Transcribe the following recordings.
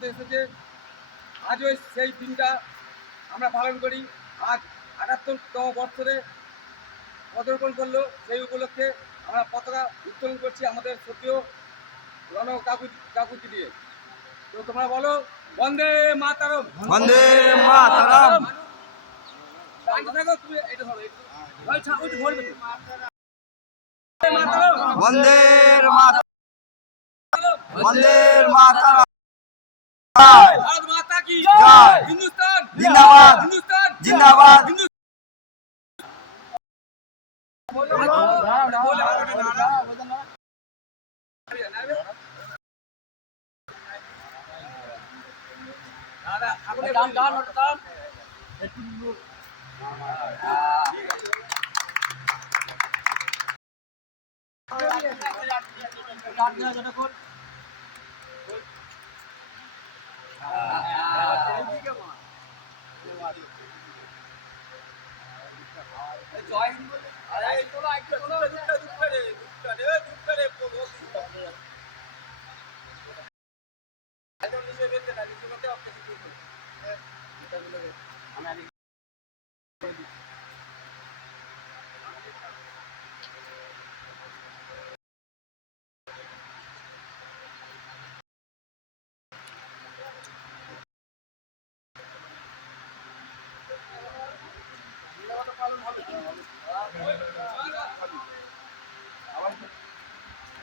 হাতে এসেছে। আজও সেই দিনটা আমরা পালন করি। আজ ৭৮তম বৎসরে পদার্পণ করলো, সেই উপলক্ষে আমরা পতাকা উত্তোলন করছি আমাদের সত্যিও রণ কাকুতি দিয়ে। তো তোমরা বলো বন্দে মাতরম, বন্দে মাতরম, তুমি এটা ধরো, বন্দে মাতরম, বন্দে মাতরম, ভারত মাতা কি জয়, হিন্দুস্তান জিন্দাবাদ, হিন্দুস্তান জিন্দাবাদ।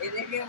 এদিকে